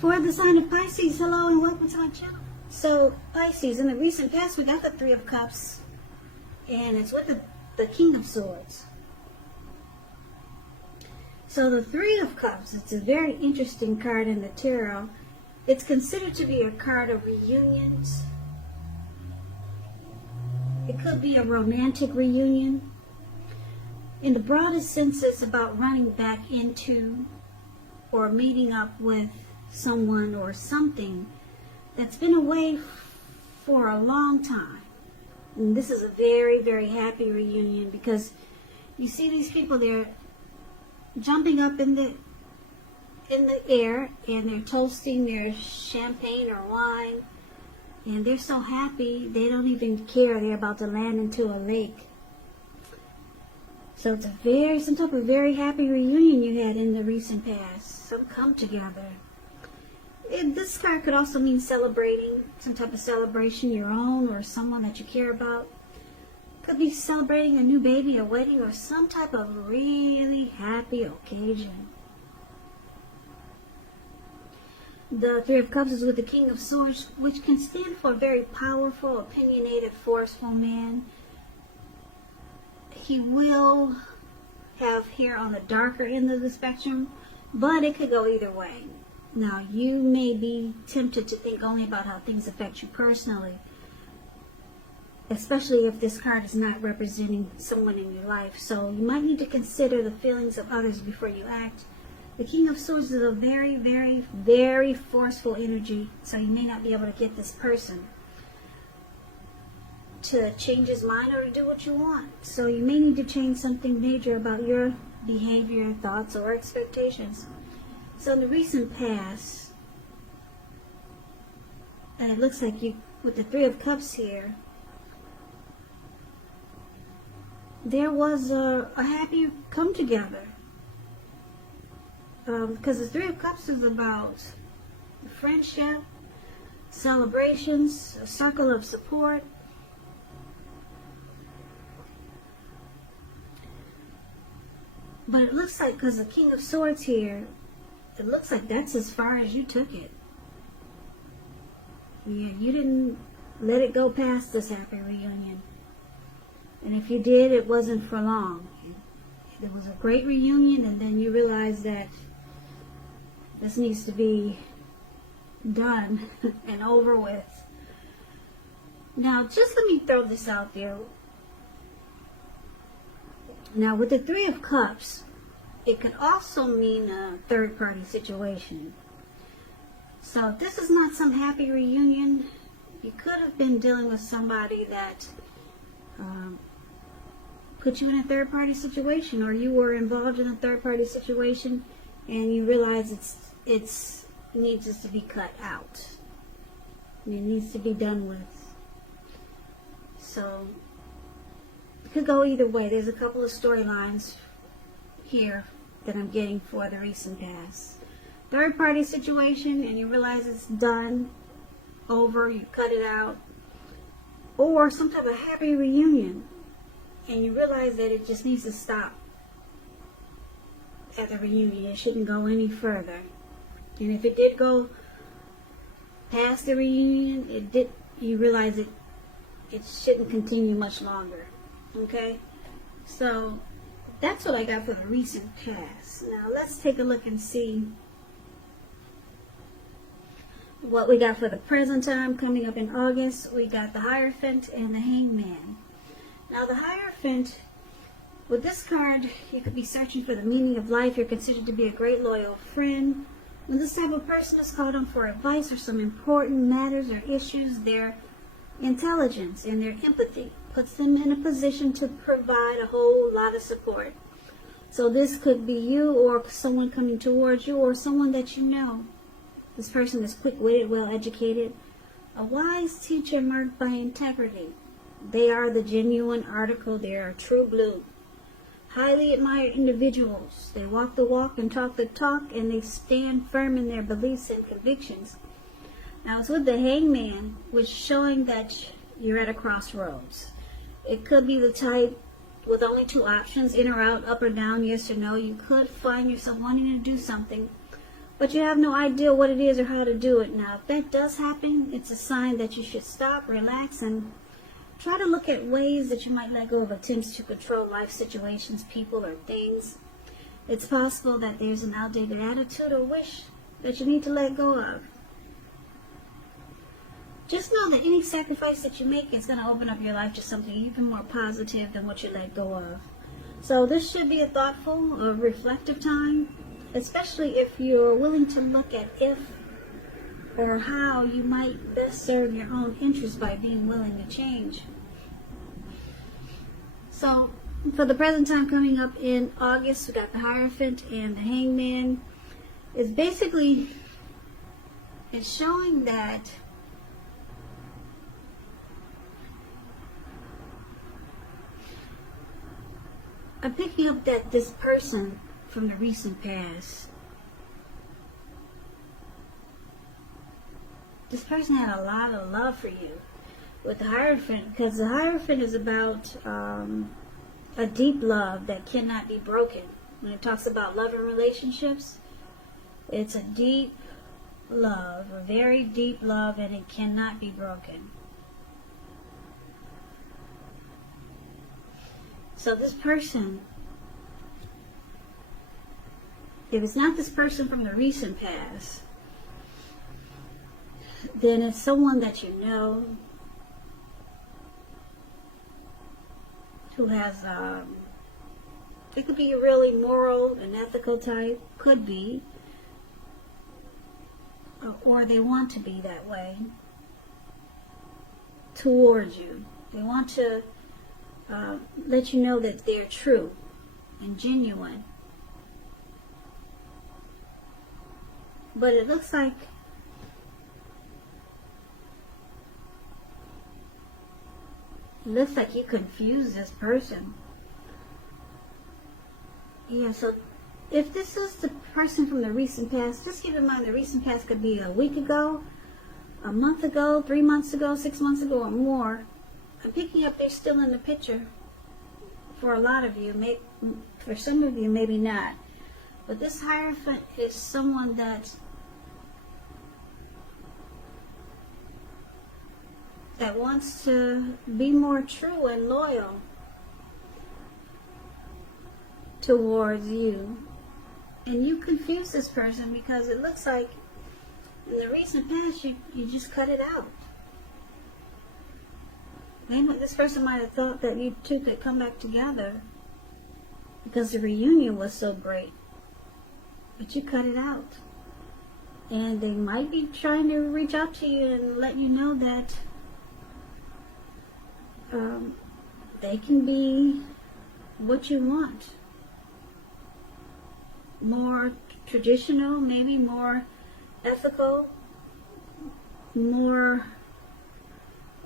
For the sign of Pisces, hello and welcome to my channel. So, Pisces, in the recent past, we got the Three of Cups, and it's with the King of Swords. So the Three of Cups, it's a very interesting card in the tarot. It's considered to be a card of reunions. It could be a romantic reunion. In the broadest sense, it's about running back into or meeting up with someone or something that's been away for a long time. And this is a very, very happy reunion because you see these people, they're jumping up in the air and they're toasting their champagne or wine, and they're so happy they don't even care they're about to land into a lake. So it's some type of very happy reunion you had in the recent past. Some come together. This card could also mean celebrating, some type of celebration, your own or someone that you care about. Could be celebrating a new baby, a wedding, or some type of really happy occasion. The Three of Cups is with the King of Swords, which can stand for a very powerful, opinionated, forceful man. He will have hair on the darker end of the spectrum, but it could go either way. Now, you may be tempted to think only about how things affect you personally, especially if this card is not representing someone in your life. So you might need to consider the feelings of others before you act. The King of Swords is a very, very, very forceful energy, so you may not be able to get this person to change his mind or to do what you want. So you may need to change something major about your behavior, thoughts, or expectations. So in the recent past, it looks like you, with the Three of Cups here, there was a happy come together. Because the Three of Cups is about friendship, celebrations, a circle of support. But it looks like, because the King of Swords here, it looks like that's as far as you took it. Yeah, you didn't let it go past this happy reunion. And if you did, it wasn't for long. It was a great reunion, and then you realized that this needs to be done and over with. Now, just let me throw this out there. Now, with the Three of Cups, it could also mean a third-party situation. So if this is not some happy reunion, you could have been dealing with somebody that put you in a third-party situation, or you were involved in a third-party situation and you realize it needs to be cut out. It needs to be done with. So it could go either way. There's a couple of storylines here that I'm getting for the recent past. Third party situation and you realize it's done, over, you cut it out. Or some type of happy reunion and you realize that it just needs to stop at the reunion. It shouldn't go any further. And if it did go past the reunion, you realize it shouldn't continue much longer. Okay? So that's what I got for the recent past. Now let's take a look and see what we got for the present time coming up in August. We got the Hierophant and the Hangman. Now the Hierophant, with this card, you could be searching for the meaning of life. You're considered to be a great loyal friend. When this type of person is called on for advice or some important matters or issues, their intelligence and their empathy puts them in a position to provide a whole lot of support. So this could be you or someone coming towards you or someone that you know. This person is quick-witted, well-educated, a wise teacher marked by integrity. They are the genuine article. They are true blue. Highly admired individuals. They walk the walk and talk the talk, and they stand firm in their beliefs and convictions. Now it's with the Hangman, which is showing that you're at a crossroads. It could be the type with only two options, in or out, up or down, yes or no. You could find yourself wanting to do something, but you have no idea what it is or how to do it. Now, if that does happen, it's a sign that you should stop, relax, and try to look at ways that you might let go of attempts to control life situations, people, or things. It's possible that there's an outdated attitude or wish that you need to let go of. Just know that any sacrifice that you make is going to open up your life to something even more positive than what you let go of. So this should be a thoughtful, reflective time, especially if you're willing to look at if or how you might best serve your own interests by being willing to change. So for the present time coming up in August, we got the Hierophant and the Hangman. It's showing that I'm picking up that this person from the recent past, this person had a lot of love for you with the Hierophant, because the Hierophant is about a deep love that cannot be broken. When it talks about love and relationships, it's a deep love, a very deep love, and it cannot be broken. So this person, if it's not this person from the recent past, then it's someone that you know who has, it could be a really moral and ethical type, could be, or they want to be that way towards you. They want to let you know that they're true and genuine. But it looks like you confuse this person. Yeah, so if this is the person from the recent past, just keep in mind the recent past could be a week ago, a month ago, 3 months ago, 6 months ago, or more. I'm picking up they're still in the picture for a lot of you. For some of you, maybe not. But this Hierophant is someone that wants to be more true and loyal towards you. And you confuse this person because it looks like in the recent past you just cut it out. Maybe this person might have thought that you two could come back together because the reunion was so great. But you cut it out. And they might be trying to reach out to you and let you know that they can be what you want. More traditional, maybe more ethical, more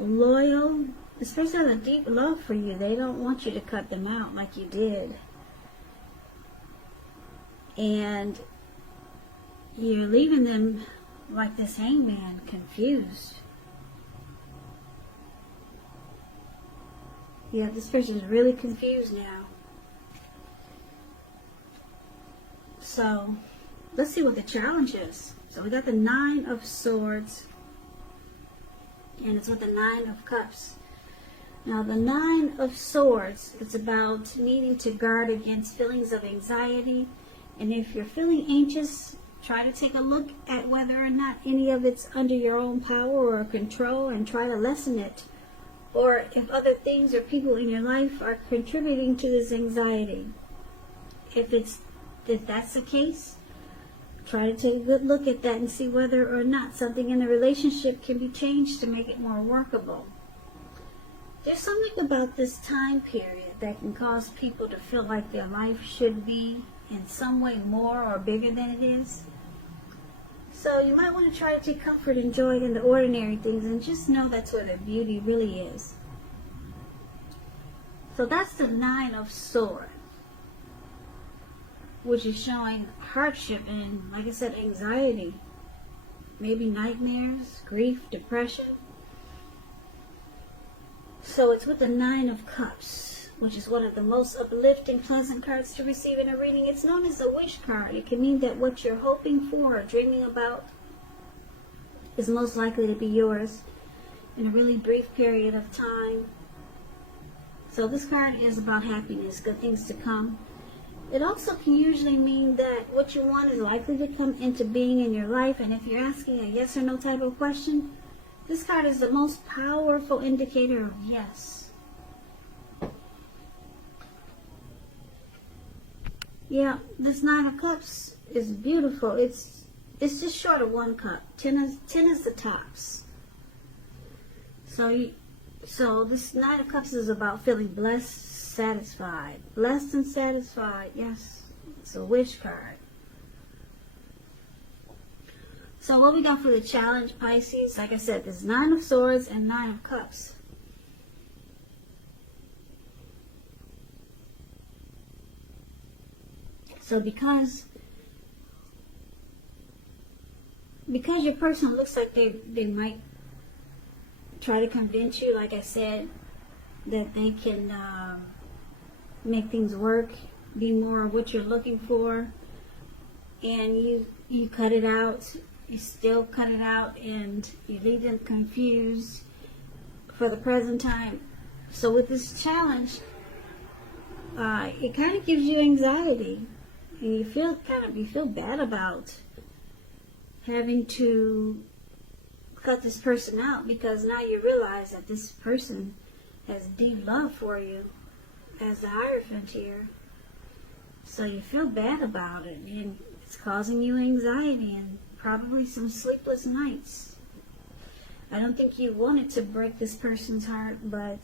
loyal. This person has a deep love for you. They don't want you to cut them out like you did. And you're leaving them like this Hangman, confused. Yeah, this person is really confused now. So, let's see what the challenge is. So we got the 9 of Swords, and it's with the 9 of Cups. Now the 9 of Swords, it's about needing to guard against feelings of anxiety. And if you're feeling anxious, try to take a look at whether or not any of it's under your own power or control and try to lessen it. Or if other things or people in your life are contributing to this anxiety. If that's the case, try to take a good look at that and see whether or not something in the relationship can be changed to make it more workable. There's something about this time period that can cause people to feel like their life should be in some way more or bigger than it is. So you might want to try to take comfort and joy in the ordinary things and just know that's where the beauty really is. So that's the 9 of Swords, which is showing hardship and, like I said, anxiety. Maybe nightmares, grief, depression. So it's with the 9 of Cups. which is one of the most uplifting, pleasant cards to receive in a reading. It's known as the wish card. It can mean that what you're hoping for or dreaming about is most likely to be yours in a really brief period of time. So this card is about happiness, good things to come. It also can usually mean that what you want is likely to come into being in your life, and if you're asking a yes or no type of question, this card is the most powerful indicator of yes. Yeah, this Nine of Cups is beautiful. It's just short of 1 cup. 10 is the tops. So this Nine of Cups is about feeling blessed, satisfied. Blessed and satisfied. Yes, it's a wish card. So what we got for the challenge, Pisces? Like I said, there's 9 of Swords and 9 of Cups. So because your person looks like they might try to convince you, like I said, that they can make things work, be more of what you're looking for, and you cut it out, you still cut it out, and you leave them confused for the present time. So with this challenge, it kind of gives you anxiety, and you feel bad about having to cut this person out, because now you realize that this person has deep love for you as the Hierophant here. So you feel bad about it, and it's causing you anxiety and probably some sleepless nights. I don't think you wanted to break this person's heart, but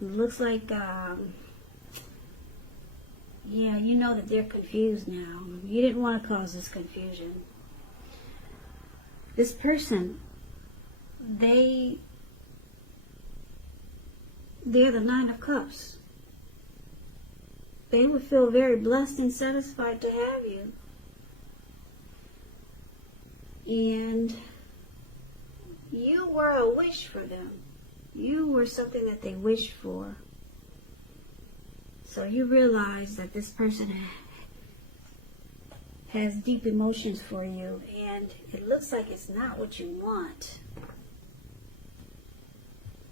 it looks like yeah, you know that they're confused now. You didn't want to cause this confusion. This person, they're the Nine of Cups. They would feel very blessed and satisfied to have you. And you were a wish for them. You were something that they wished for. So you realize that this person has deep emotions for you, and it looks like it's not what you want.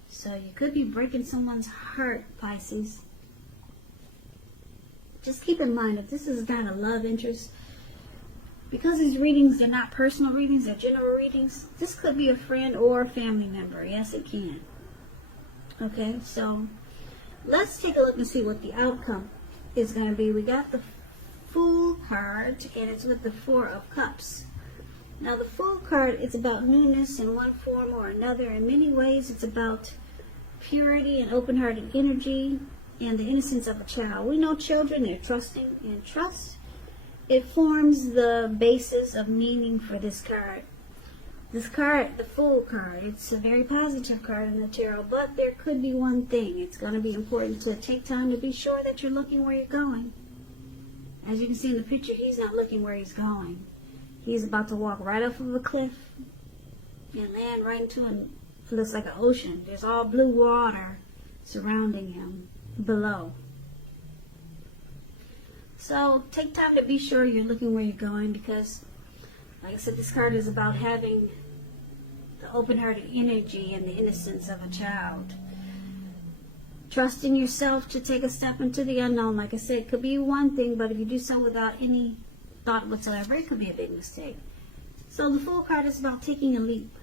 So you could be breaking someone's heart, Pisces. Just keep in mind, if this is not a love interest, because these readings, they're not personal readings, they're general readings, this could be a friend or a family member. Yes, it can. Okay, so let's take a look and see what the outcome is going to be. We got the Fool card, and it's with the Four of Cups. Now the Fool card, it's about newness in one form or another. In many ways, it's about purity and open-hearted energy and the innocence of a child. We know children, they're trusting, and trust, it forms the basis of meaning for this card. This card, the Fool card, it's a very positive card in the tarot, but there could be one thing. It's going to be important to take time to be sure that you're looking where you're going. As you can see in the picture, he's not looking where he's going. He's about to walk right off of a cliff and land right into what looks like an ocean. There's all blue water surrounding him below. So take time to be sure you're looking where you're going, because, like I said, this card is about having the open-hearted energy and the innocence of a child. Trusting yourself to take a step into the unknown. Like I said, it could be one thing, but if you do so without any thought whatsoever, it could be a big mistake. So the Fool card is about taking a leap,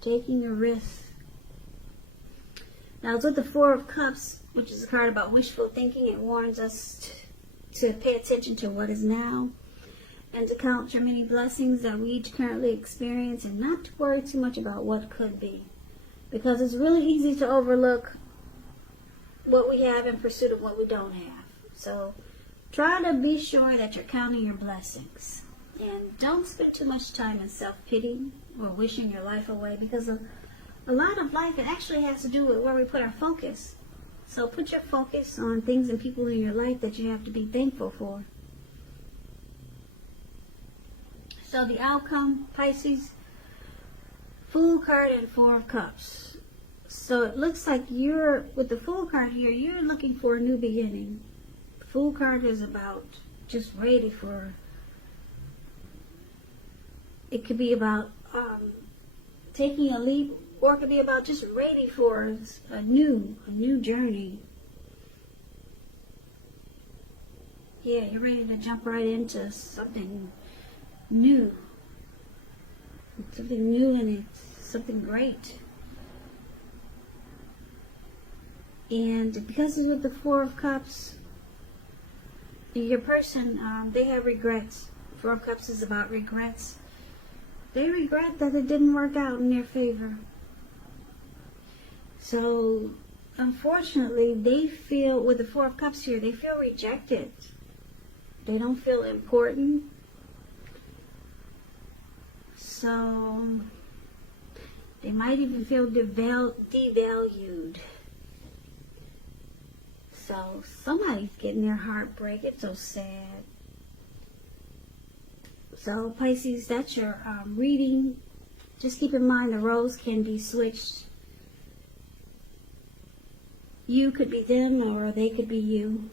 taking a risk. Now it's with the Four of Cups, which is a card about wishful thinking. It warns us to pay attention to what is now, and to count your many blessings that we each currently experience, and not to worry too much about what could be, because it's really easy to overlook what we have in pursuit of what we don't have. So try to be sure that you're counting your blessings, and don't spend too much time in self-pity or wishing your life away, because a lot of life, it actually has to do with where we put our focus. So put your focus on things and people in your life that you have to be thankful for. So the outcome, Pisces, Fool card and Four of Cups. So it looks like you're, with the Fool card here, you're looking for a new beginning. The Fool card is about just ready for, it could be about taking a leap, or it could be about just ready for a new journey. Yeah, you're ready to jump right into something new. Something new, and it's something great. And because it's with the Four of Cups, your person, they have regrets. Four of Cups is about regrets. They regret that it didn't work out in their favor. So, unfortunately, they feel, with the Four of Cups here, they feel rejected. They don't feel important. So, they might even feel devalued. So, somebody's getting their heart break. It's so sad. So, Pisces, that's your reading. Just keep in mind the roles can be switched. You could be them, or they could be you.